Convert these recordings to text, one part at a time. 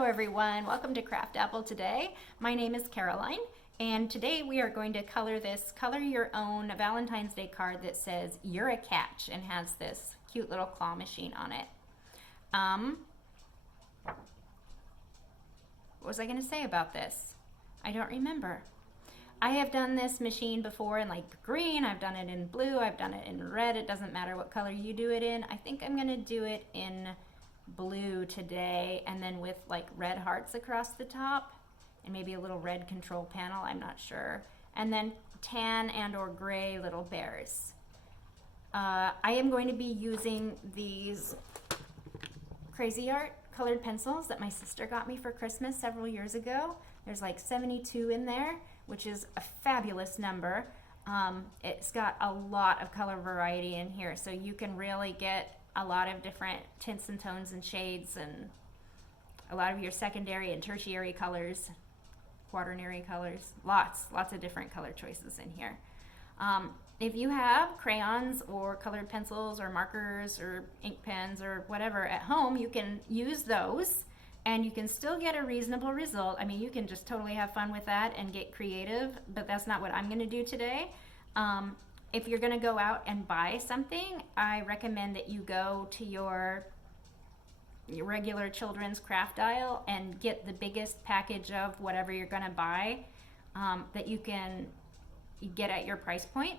Hello everyone, welcome to Craft Apple today. My name is Caroline and today we are going to color this Color Your Own Valentine's Day card that says You're a Catch and has this cute little claw machine on it. What was I going to say about this? I don't remember. I have done this machine before in like green, I've done it in blue, I've done it in red. It doesn't matter what color you do it in. I think I'm going to do it in blue today, and then with like red hearts across the top and maybe a little red control panel, I'm not sure, and then tan and or gray little bears. I am going to be using these Crazy Art colored pencils that my sister got me for Christmas several years ago. There's like 72 in there, which is a fabulous number. It's got a lot of color variety in here, so you can really get a lot of different tints and tones and shades and a lot of your secondary and tertiary colors, quaternary colors, lots of different color choices in here. If you have crayons or colored pencils or markers or ink pens or whatever at home, you can use those and you can still get a reasonable result. I mean, you can just totally have fun with that and get creative, but that's not what I'm going to do today. If you're going to go out and buy something, I recommend that you go to your regular children's craft aisle and get the biggest package of whatever you're going to buy that you can get at your price point,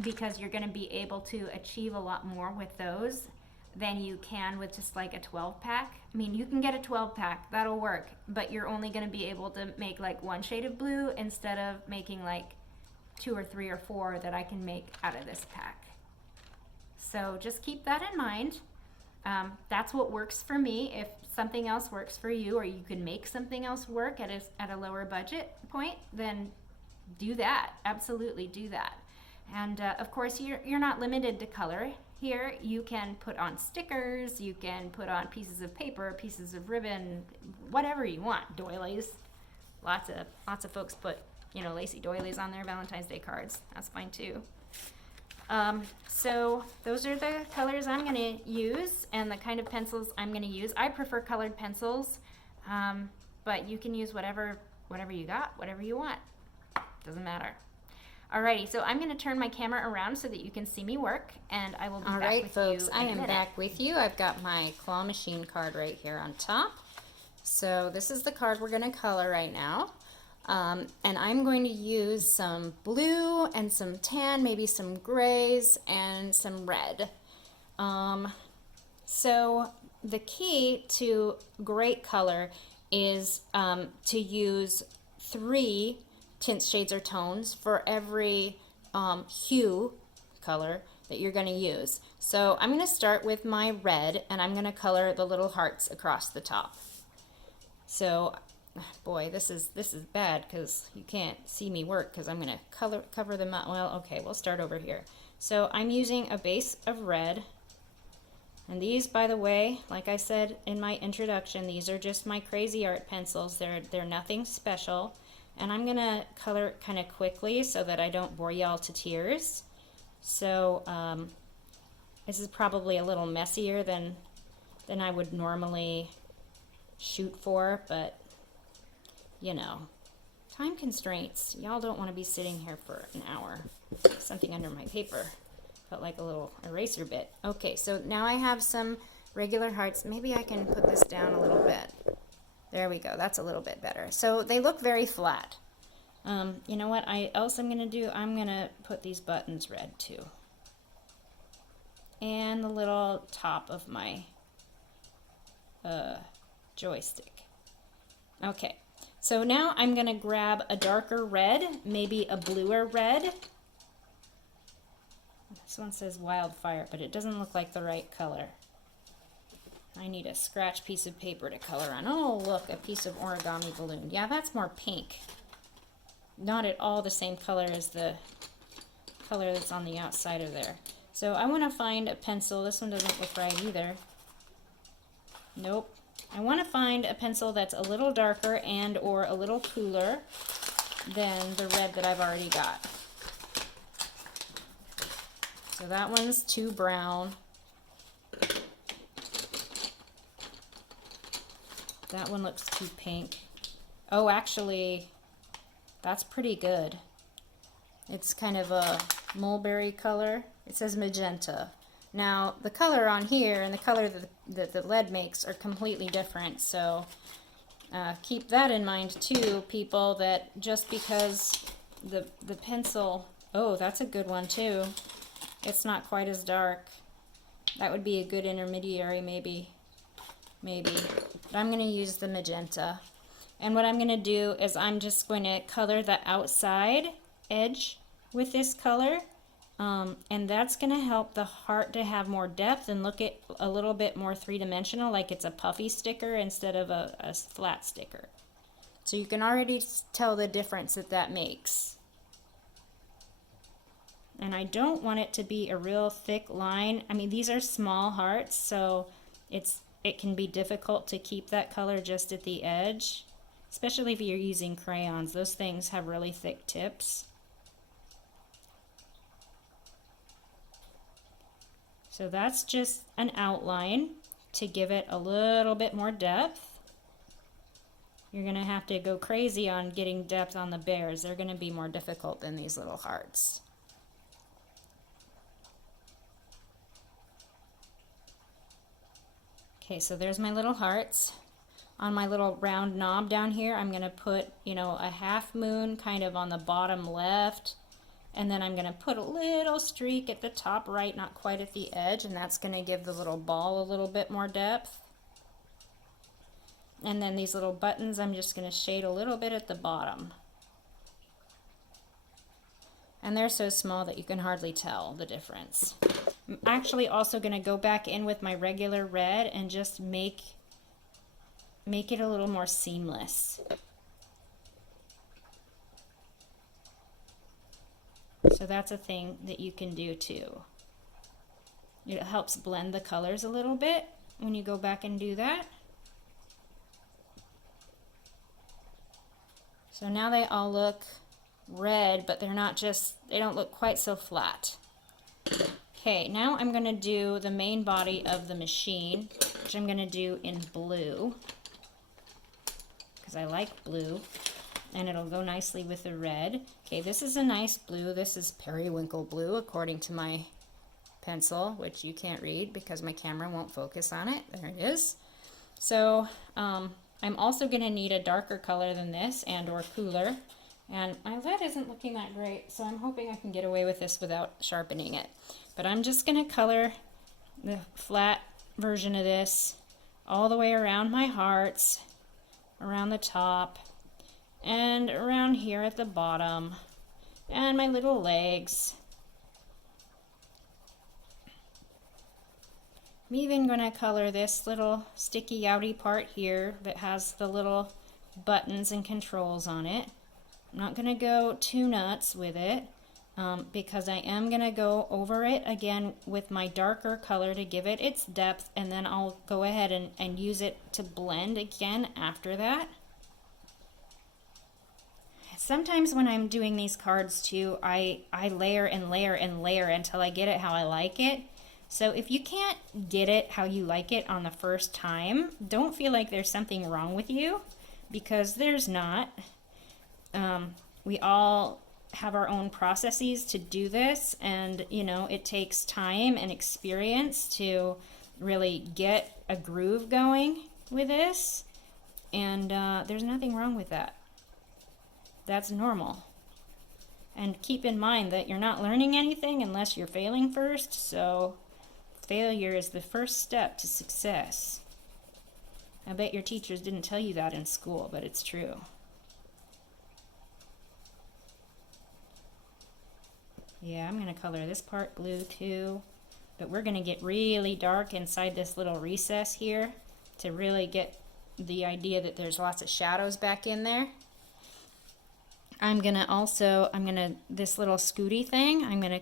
because you're going to be able to achieve a lot more with those than you can with just like a 12 pack. I mean, you can get a 12 pack, that'll work, but you're only going to be able to make like one shade of blue instead of making like 2 or 3 or 4 that I can make out of this pack. So just keep that in mind. That's what works for me. If something else works for you, or you can make something else work at a lower budget point, then do that. Absolutely do that. And of course, you're not limited to color. Here you can put on stickers, you can put on pieces of paper, pieces of ribbon, whatever you want. Doilies. Lots of folks put, you know, lacy doilies on their Valentine's Day cards. That's fine too. So those are the colors I'm going to use and the kind of pencils I'm going to use. I prefer colored pencils, but you can use whatever you got, whatever you want. Doesn't matter. Alrighty, so I'm going to turn my camera around so that you can see me work, and I will be back with you. Alright, folks, I am back with you. I've got my claw machine card right here on top. So this is the card we're going to color right now. And I'm going to use some blue and some tan, maybe some grays and some red. So the key to great color is to use 3 tints, shades, or tones for every hue color that you're going to use. So I'm going to start with my red, and I'm going to color the little hearts across the top. So boy, this is bad because you can't see me work because I'm going to cover them up. Well, okay, we'll start over here. So I'm using a base of red, and these, by the way, like I said in my introduction, these are just my Crazy Art pencils. They're nothing special, and I'm going to color it kind of quickly so that I don't bore y'all to tears. So this is probably a little messier than I would normally shoot for, but you know, time constraints. Y'all don't want to be sitting here for an hour. Something under my paper. Felt like a little eraser bit. Okay, so now I have some regular hearts. Maybe I can put this down a little bit. There we go. That's a little bit better. So they look very flat. You know what else I'm going to do? I'm going to put these buttons red too. And the little top of my joystick. Okay. So now I'm going to grab a darker red, maybe a bluer red. This one says Wildfire, but it doesn't look like the right color. I need a scratch piece of paper to color on. Oh, look, a piece of origami balloon. Yeah, that's more pink. Not at all the same color as the color that's on the outside of there. So I want to find a pencil. This one doesn't look right either. Nope. I want to find a pencil that's a little darker and or a little cooler than the red that I've already got. So that one's too brown. That one looks too pink. Oh, actually, that's pretty good. It's kind of a mulberry color. It says magenta. Now, the color on here and the color that the lead makes are completely different, so keep that in mind too, people, that just because the pencil, oh, that's a good one too. It's not quite as dark. That would be a good intermediary, maybe. But I'm going to use the magenta. And what I'm going to do is I'm just going to color the outside edge with this color. And that's going to help the heart to have more depth and look at a little bit more three-dimensional, like it's a puffy sticker instead of a flat sticker. So you can already tell the difference that makes. And I don't want it to be a real thick line. I mean, these are small hearts, so it can be difficult to keep that color just at the edge, especially if you're using crayons. Those things have really thick tips. So that's just an outline to give it a little bit more depth. You're going to have to go crazy on getting depth on the bears. They're going to be more difficult than these little hearts. Okay, so there's my little hearts. On my little round knob down here, I'm going to put, a half moon kind of on the bottom left. And then I'm going to put a little streak at the top right, not quite at the edge, and that's going to give the little ball a little bit more depth. And then these little buttons, I'm just going to shade a little bit at the bottom. And they're so small that you can hardly tell the difference. I'm actually also going to go back in with my regular red and just make it a little more seamless. So that's a thing that you can do too. It helps blend the colors a little bit when you go back and do that. So now they all look red, but they don't look quite so flat. Okay, now I'm going to do the main body of the machine, which I'm going to do in blue, because I like blue. And it'll go nicely with the red. Okay, this is a nice blue. This is periwinkle blue, according to my pencil, which you can't read because my camera won't focus on it. There it is. So I'm also going to need a darker color than this and or cooler. And my lead isn't looking that great, so I'm hoping I can get away with this without sharpening it. But I'm just going to color the flat version of this all the way around my hearts, around the top, and around here at the bottom, and my little legs. I'm even going to color this little sticky outy part here that has the little buttons and controls on it. I'm not going to go too nuts with it because I am going to go over it again with my darker color to give it its depth, and then I'll go ahead and use it to blend again after that. Sometimes when I'm doing these cards too, I layer and layer and layer until I get it how I like it. So if you can't get it how you like it on the first time, don't feel like there's something wrong with you, because there's not. We all have our own processes to do this, and it takes time and experience to really get a groove going with this, and there's nothing wrong with that. That's normal. And keep in mind that you're not learning anything unless you're failing first, so failure is the first step to success. I bet your teachers didn't tell you that in school, but it's true. Yeah, I'm going to color this part blue too, but we're going to get really dark inside this little recess here to really get the idea that there's lots of shadows back in there. This little scooty thing, I'm gonna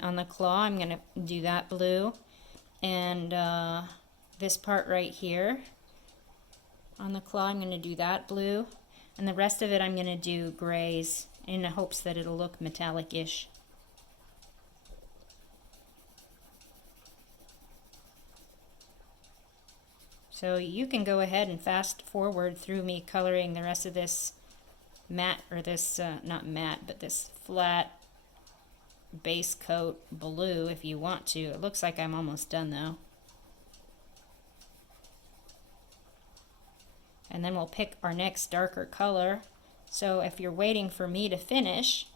on the claw, I'm gonna do that blue, and this part right here on the claw, I'm gonna do that blue, and the rest of it I'm gonna do grays in the hopes that it'll look metallic-ish. So you can go ahead and fast forward through me coloring the rest of this matte, or this, not matte, but this flat base coat blue if you want to. It looks like I'm almost done though. And then we'll pick our next darker color. So if you're waiting for me to finish,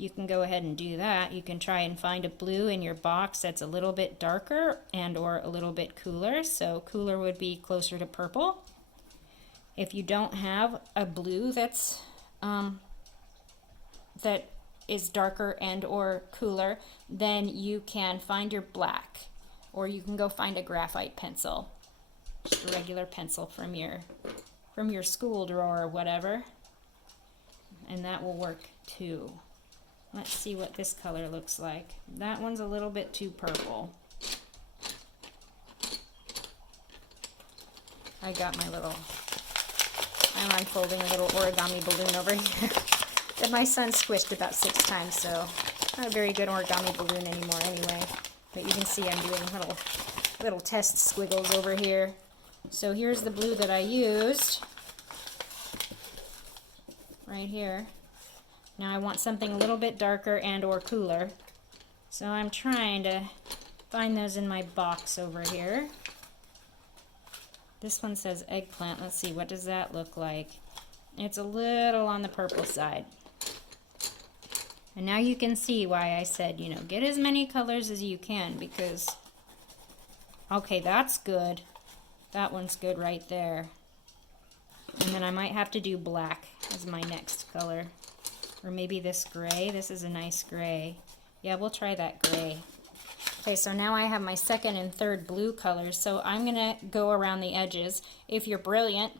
you can go ahead and do that. You can try and find a blue in your box that's a little bit darker and or a little bit cooler. So cooler would be closer to purple. If you don't have a blue that's that is darker and or cooler, then you can find your black, or you can go find a graphite pencil, just a regular pencil from your school drawer or whatever, and that will work too. Let's see what this color looks like. That one's a little bit too purple. I got my little, I'm unfolding a little origami balloon over here that my son squished about 6 times, so not a very good origami balloon anymore anyway. But you can see I'm doing little test squiggles over here. So here's the blue that I used right here. Now I want something a little bit darker and or cooler. So I'm trying to find those in my box over here. This one says eggplant. Let's see, what does that look like? It's a little on the purple side. And now you can see why I said, you know, get as many colors as you can, because, okay, that's good. That one's good right there. And then I might have to do black as my next color. Or maybe this gray. This is a nice gray. Yeah, we'll try that gray. Okay, so now I have my second and third blue colors. So I'm going to go around the edges. If you're brilliant,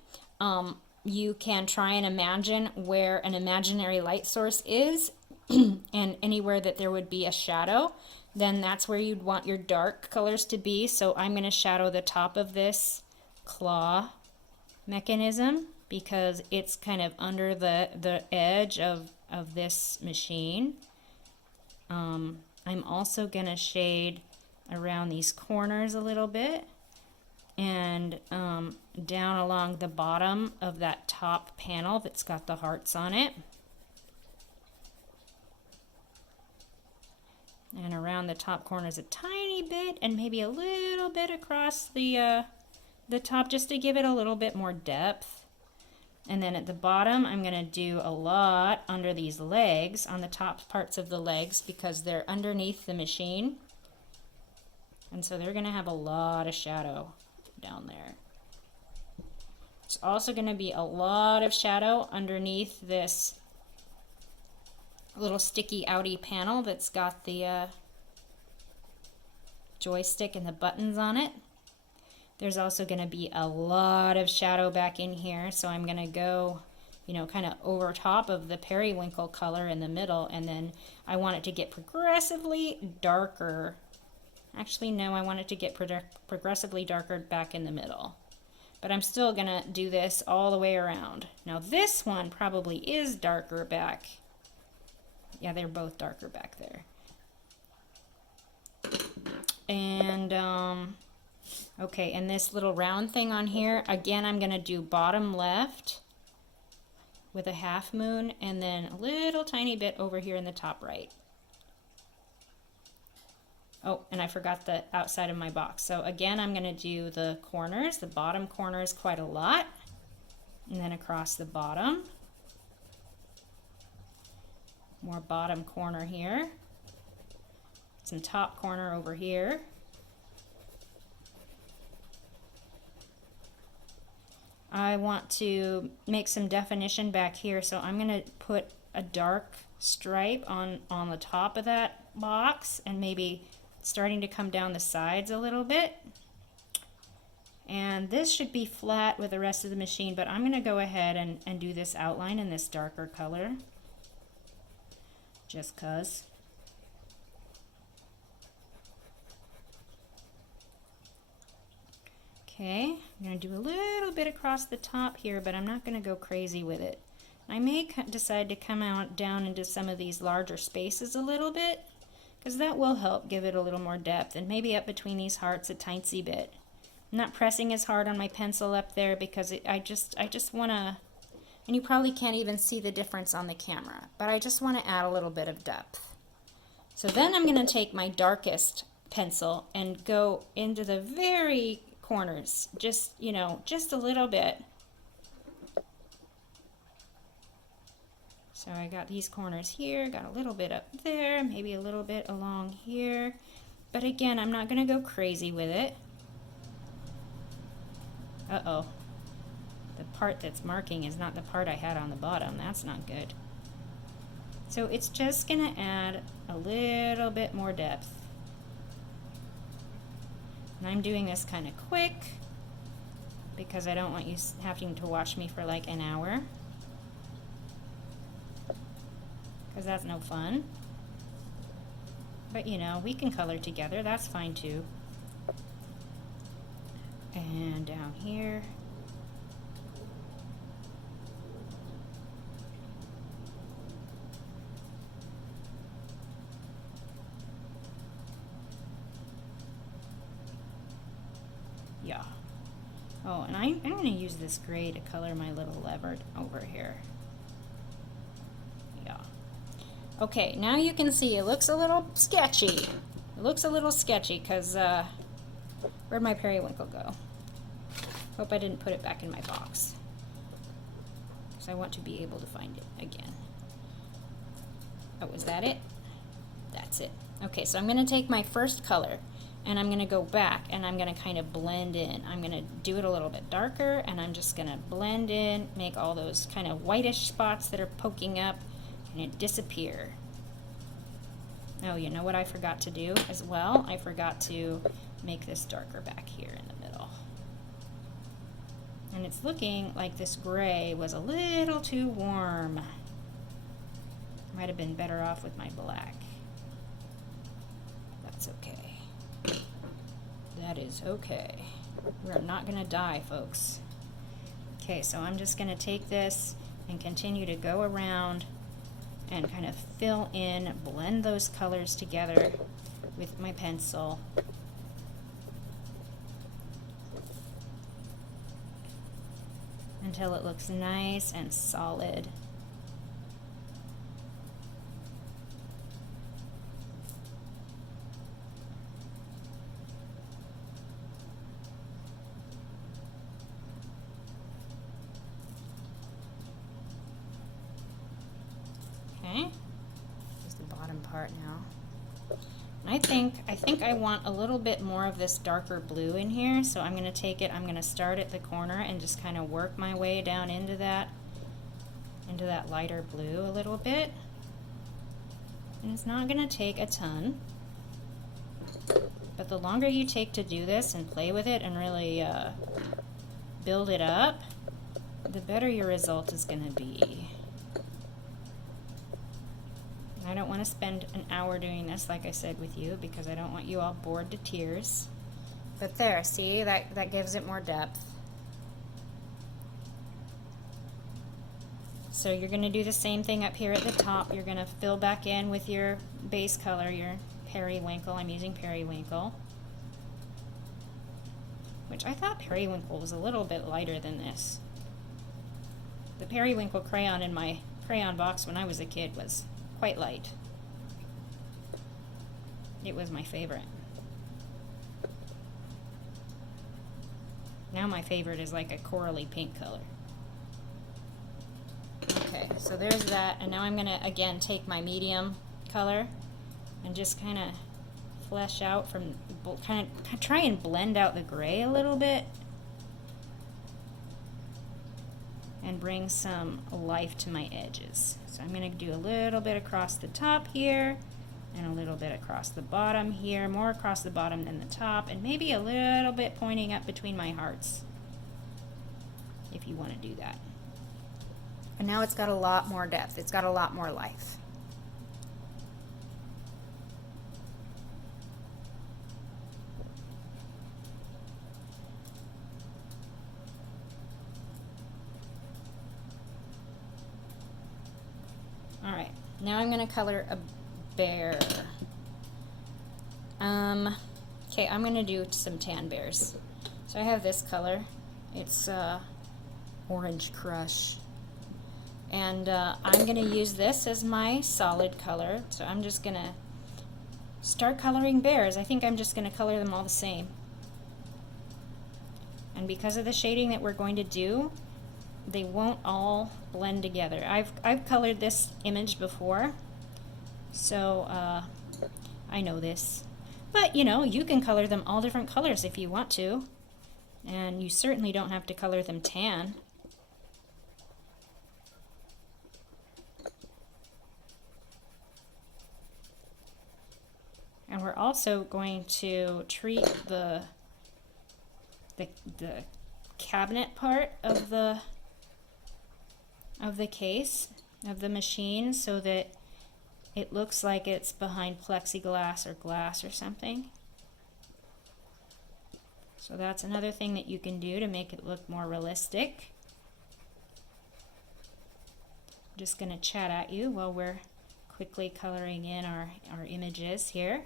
you can try and imagine where an imaginary light source is and anywhere that there would be a shadow. Then that's where you'd want your dark colors to be. So I'm going to shadow the top of this claw mechanism because it's kind of under the edge of this machine. I'm also going to shade around these corners a little bit and down along the bottom of that top panel that's got the hearts on it. And around the top corners a tiny bit, and maybe a little bit across the top, just to give it a little bit more depth. And then at the bottom, I'm going to do a lot under these legs, on the top parts of the legs, because they're underneath the machine. And so they're going to have a lot of shadow down there. It's also going to be a lot of shadow underneath this little sticky outy panel that's got the joystick and the buttons on it. There's also going to be a lot of shadow back in here, so I'm going to go, you know, kind of over top of the periwinkle color in the middle, and then I want it to get progressively darker. Actually, no, I want it to get progressively darker back in the middle. But I'm still going to do this all the way around. Now this one probably is darker back. Yeah, they're both darker back there. And, okay, and this little round thing on here, again, I'm going to do bottom left with a half moon, and then a little tiny bit over here in the top right. Oh, and I forgot the outside of my box. So again, I'm going to do the corners, the bottom corners quite a lot, and then across the bottom. More bottom corner here. Some top corner over here. I want to make some definition back here, so I'm going to put a dark stripe on the top of that box, and maybe starting to come down the sides a little bit. And this should be flat with the rest of the machine, but I'm going to go ahead and do this outline in this darker color, just 'cause. Okay, I'm going to do a little bit across the top here, but I'm not going to go crazy with it. I may decide to come out down into some of these larger spaces a little bit, because that will help give it a little more depth, and maybe up between these hearts a tiny bit. I'm not pressing as hard on my pencil up there because I just want to, and you probably can't even see the difference on the camera, but I just want to add a little bit of depth. So then I'm going to take my darkest pencil and go into the very corners, just, you know, just a little bit. So I got these corners here, got a little bit up there, maybe a little bit along here. But again, I'm not going to go crazy with it. Uh-oh. The part that's marking is not the part I had on the bottom. That's not good. So it's just going to add a little bit more depth. And I'm doing this kind of quick because I don't want you having to watch me for like an hour. Because that's no fun. But you know, we can color together, that's fine too. And down here. Yeah. Oh, and I'm going to use this gray to color my little lever over here. Okay, now you can see it looks a little sketchy. It looks a little sketchy because where'd my periwinkle go? Hope I didn't put it back in my box. So I want to be able to find it again. Oh, was that it? That's it. Okay, so I'm going to take my first color and I'm going to go back and I'm going to kind of blend in. I'm going to do it a little bit darker and I'm just going to blend in, make all those kind of whitish spots that are poking up and it disappear. Oh, you know what I forgot to do as well? I forgot to make this darker back here in the middle. And it's looking like this gray was a little too warm. Might have been better off with my black. That's okay. That is okay. We're not gonna die, folks. Okay, so I'm just gonna take this and continue to go around and kind of fill in, blend those colors together with my pencil. Until it looks nice and solid. Okay, here's the bottom part now. And I think I want a little bit more of this darker blue in here, so I'm going to take it, I'm going to start at the corner and just kind of work my way down into that lighter blue a little bit. And it's not going to take a ton, but the longer you take to do this and play with it and really build it up, the better your result is going to be. I don't want to spend an hour doing this, like I said, with you, because I don't want you all bored to tears. But there, see, that gives it more depth. So you're going to do the same thing up here at the top. You're going to fill back in with your base color, your periwinkle. I'm using periwinkle, which I thought periwinkle was a little bit lighter than this. The periwinkle crayon in my crayon box when I was a kid was quite light. It was my favorite. Now my favorite is like a corally pink color. Okay, so there's that, and now I'm gonna again take my medium color and just kind of flesh out from, kind of try and blend out the gray a little bit and bring some life to my edges. So I'm going to do a little bit across the top here and a little bit across the bottom here, more across the bottom than the top, and maybe a little bit pointing up between my hearts if you want to do that. And now it's got a lot more depth. It's got a lot more life. Alright, now I'm going to color a bear. Okay, I'm going to do some tan bears. So I have this color. It's Orange Crush. And I'm going to use this as my solid color. So I'm just going to start coloring bears. I think I'm just going to color them all the same. And because of the shading that we're going to do, they won't all blend together. I've colored this image before, so I know this. But you know, you can color them all different colors if you want to, and you certainly don't have to color them tan. And we're also going to treat the cabinet part of the case of the machine so that it looks like it's behind plexiglass or glass or something. So that's another thing that you can do to make it look more realistic. I'm just going to chat at you while we're quickly coloring in our images here.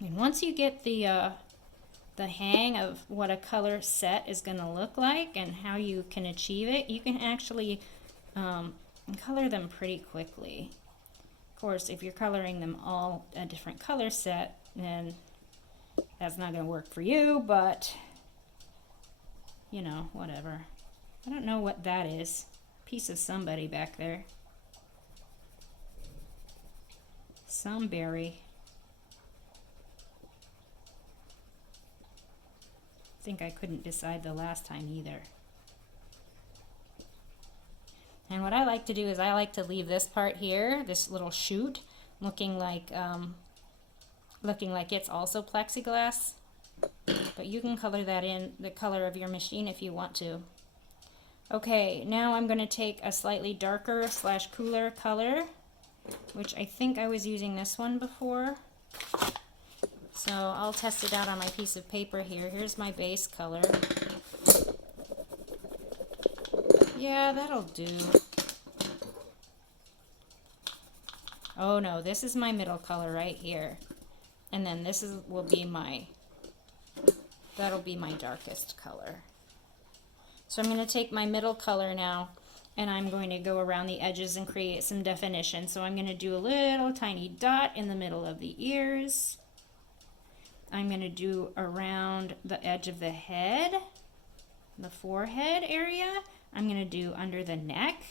And once you get the hang of what a color set is going to look like and how you can achieve it, you can actually color them pretty quickly. Of course, if you're coloring them all a different color set, then that's not going to work for you, but you know, whatever. I don't know what that is. Piece of somebody back there. Some berry. I think I couldn't decide the last time either. And what I like to do is I like to leave this part here, this little shoot, looking like it's also plexiglass. But you can color that in the color of your machine if you want to. Okay, now I'm going to take a slightly darker / cooler color, which I think I was using this one before. So I'll test it out on my piece of paper here. Here's my base color. Yeah, that'll do. Oh no, this is my middle color right here. And then this will be that'll be my darkest color. So I'm going to take my middle color now and I'm going to go around the edges and create some definition. So I'm going to do a little tiny dot in the middle of the ears. I'm going to do around the edge of the head, the forehead area. I'm going to do under the neck.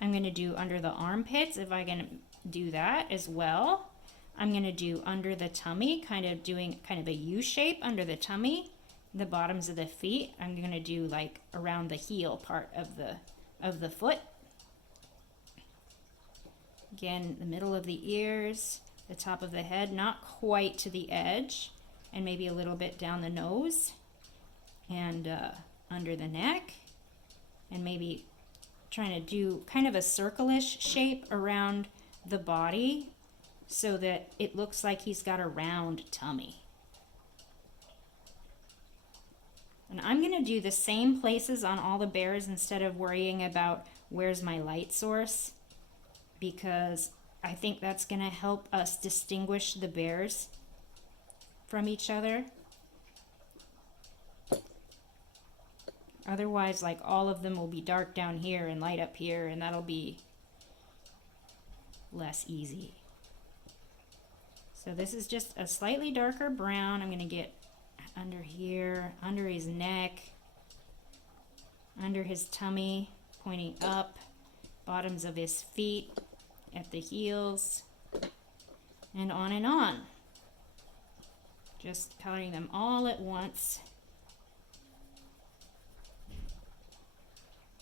I'm going to do under the armpits if I can do that as well. I'm going to do under the tummy, doing a U shape under the tummy. The bottoms of the feet, I'm going to do like around the heel part of the foot. Again, the middle of the ears, the top of the head, not quite to the edge, and maybe a little bit down the nose, and under the neck, and maybe trying to do kind of a circle-ish shape around the body so that it looks like he's got a round tummy. And I'm going to do the same places on all the bears instead of worrying about where's my light source, because I think that's going to help us distinguish the bears from each other. Otherwise, like, all of them will be dark down here and light up here, and that'll be less easy. So this is just a slightly darker brown. I'm going to get under here, under his neck, under his tummy, pointing up, bottoms of his feet, at the heels, and on and on. Just coloring them all at once.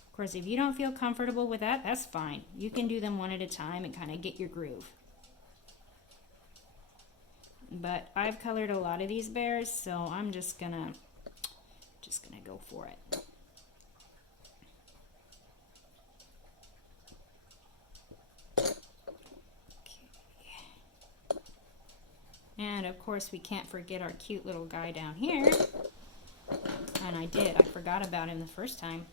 Of course, if you don't feel comfortable with that, that's fine. You can do them one at a time and kind of get your groove. But I've colored a lot of these bears, so I'm just gonna go for it. Okay. And of course, we can't forget our cute little guy down here. And I forgot about him the first time.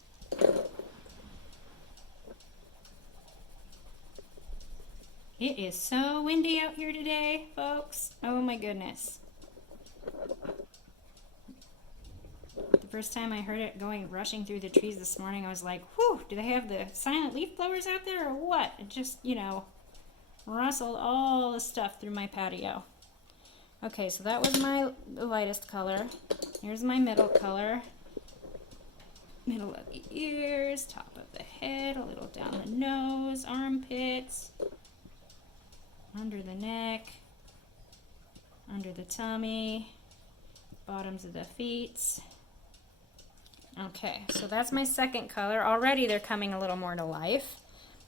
It is so windy out here today, folks. Oh my my goodness. The first time I heard it going rushing through the trees this morning, I was like, whew, do they have the silent leaf blowers out there or what? It just, you know, rustled all the stuff through my patio. Okay, so that was my lightest color. Here's my middle color. Middle of the ears, top of the head, a little down the nose, armpits, under the neck, under the tummy, bottoms of the feet. Okay, so that's my second color. Already they're coming a little more to life.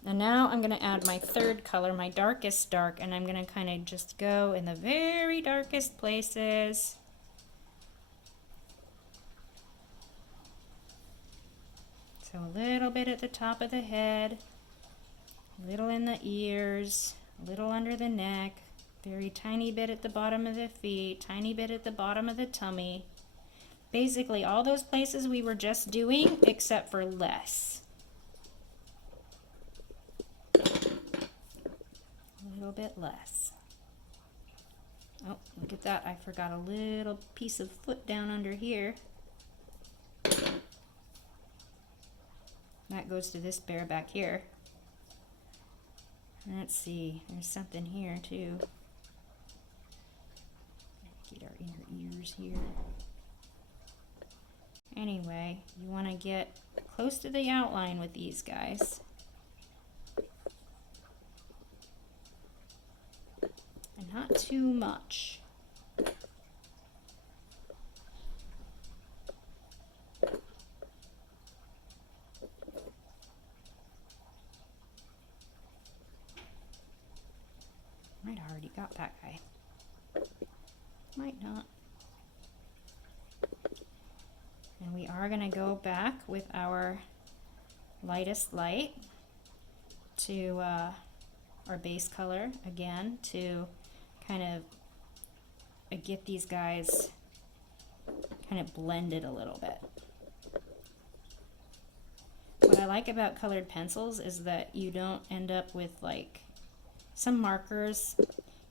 And now I'm going to add my third color, my darkest dark, and I'm going to kind of just go in the very darkest places. So a little bit at the top of the head, a little in the ears, a little under the neck, very tiny bit at the bottom of the feet, tiny bit at the bottom of the tummy. Basically all those places we were just doing, except for less. A little bit less. Oh, look at that. I forgot a little piece of foot down under here. That goes to this bear back here. Let's see. There's something here too. Get our inner ears here. Anyway, you want to get close to the outline with these guys. And not too much. Might have already got that guy. Might not. And we are going to go back with our lightest light to our base color again to kind of get these guys kind of blended a little bit. What I like about colored pencils is that you don't end up with like some markers,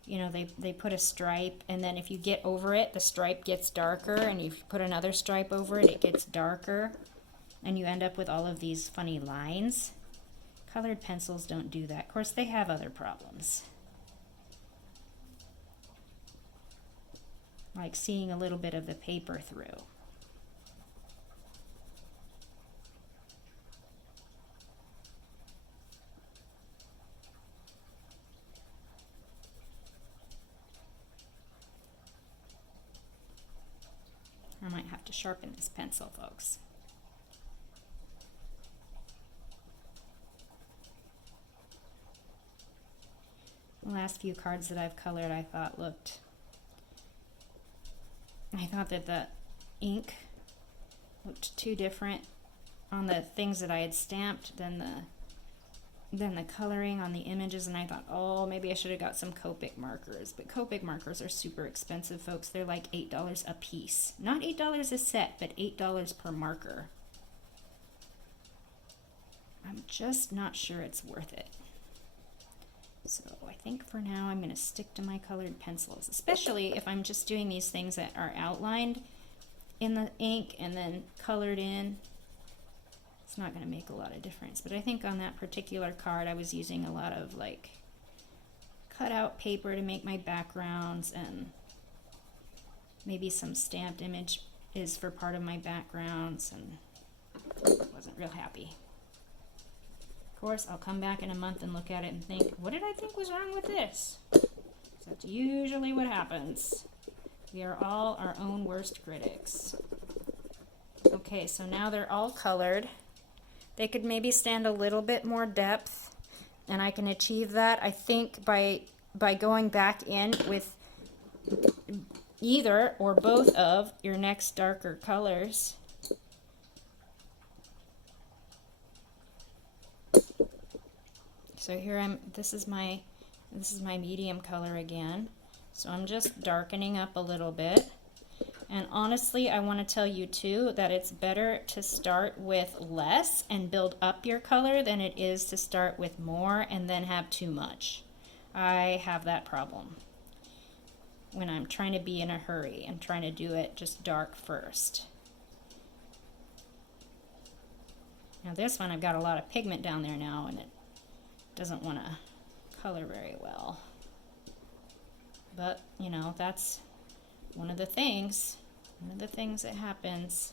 you know, they put a stripe, and then if you get over it, the stripe gets darker, and if you put another stripe over it, it gets darker, and you end up with all of these funny lines. Colored pencils don't do that. Of course, they have other problems, like seeing a little bit of the paper through. I might have to sharpen this pencil, folks. The last few cards that I've colored, I thought that the ink looked too different on the things that I had stamped than the coloring on the images, and I thought, oh, maybe I should have got some Copic markers. But Copic markers are super expensive, folks. They're like $8 a piece. Not $8 a set, but $8 per marker. I'm just not sure it's worth it. So I think for now I'm going to stick to my colored pencils, especially if I'm just doing these things that are outlined in the ink and then colored in. It's not going to make a lot of difference, but I think on that particular card I was using a lot of like cut out paper to make my backgrounds, and maybe some stamped image is for part of my backgrounds, and wasn't real happy. Of course, I'll come back in a month and look at it and think, what did I think was wrong with this? So that's usually what happens. We are all our own worst critics. Okay, so now they're all colored. They could maybe stand a little bit more depth, and I can achieve that, I think, by going back in with either or both of your next darker colors. So here this is my medium color again. So I'm just darkening up a little bit. And honestly, I want to tell you too that it's better to start with less and build up your color than it is to start with more and then have too much. I have that problem. when I'm trying to be in a hurry and trying to do it just dark first. Now this one, I've got a lot of pigment down there now, and it doesn't want to color very well. But, you know, that's one of the things that happens.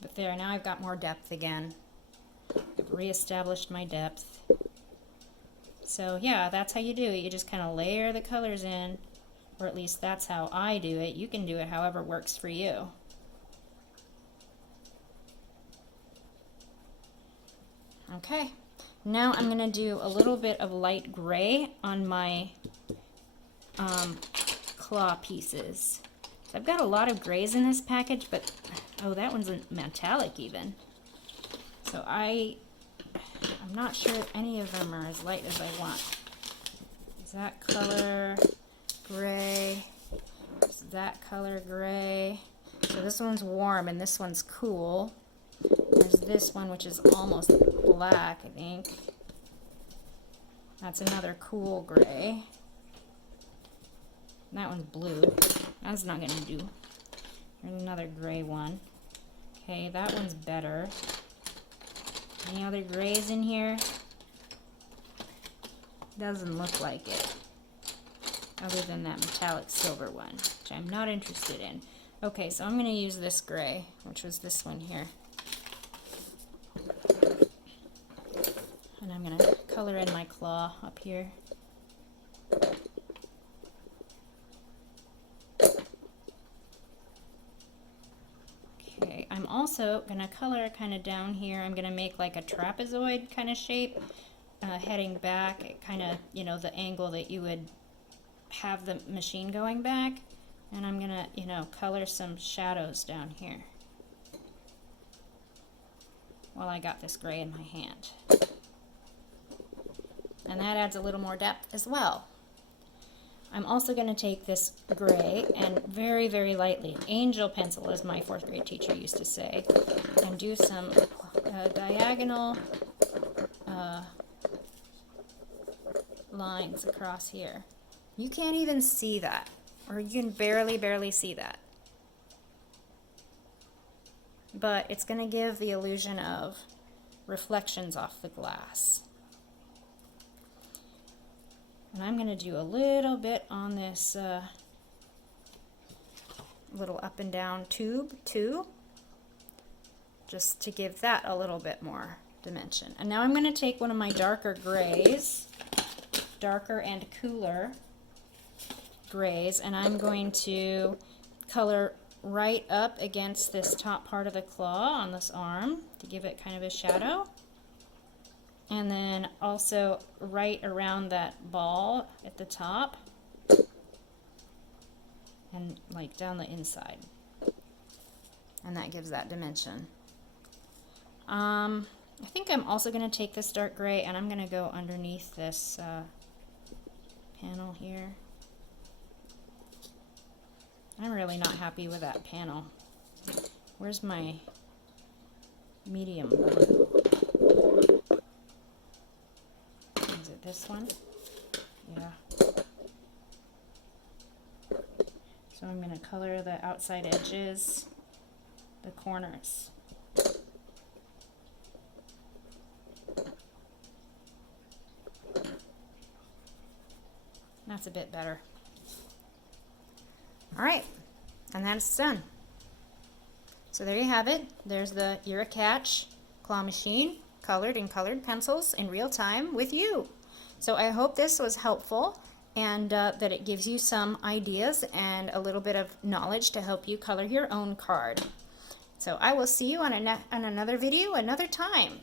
But there, now I've got more depth again. I've reestablished my depth. So yeah, that's how you do it. You just kind of layer the colors in, or at least that's how I do it. You can do it however works for you. Okay, now I'm going to do a little bit of light gray on my claw pieces. So I've got a lot of grays in this package, but oh, that one's a metallic even. So I'm not sure if any of them are as light as I want. Is that color gray? Is that color gray? So this one's warm and this one's cool. There's this one which is almost black, I think. That's another cool gray. And that one's blue. That's not going to do. There's another gray one. Okay, that one's better. Any other grays in here? Doesn't look like it. Other than that metallic silver one, which I'm not interested in. Okay, so I'm going to use this gray, which was this one here. And I'm going to color in my claw up here. Okay, I'm also going to color kind of down here. I'm going to make like a trapezoid kind of shape, heading back, kind of, you know, the angle that you would have the machine going back. And I'm going to, you know, color some shadows down here while I got this gray in my hand. And that adds a little more depth as well. I'm also going to take this gray and very, very lightly, angel pencil as my 4th grade teacher used to say, and do some diagonal lines across here. You can't even see that, or you can barely see that. But it's going to give the illusion of reflections off the glass. And I'm going to do a little bit on this little up and down tube too, just to give that a little bit more dimension. And now I'm going to take one of my darker grays, darker and cooler grays, and I'm going to color right up against this top part of the claw on this arm to give it kind of a shadow. And then also right around that ball at the top and like down the inside. And that gives that dimension. I think I'm also going to take this dark gray and I'm going to go underneath this panel here. I'm really not happy with that panel. Where's my medium blue? Is it this one? Yeah. So I'm going to color the outside edges, the corners. That's a bit better. All right, and that's done. So there you have it. There's the You're a Catch claw machine, colored in colored pencils in real time with you. So I hope this was helpful and that it gives you some ideas and a little bit of knowledge to help you color your own card. So I will see you on another video another time.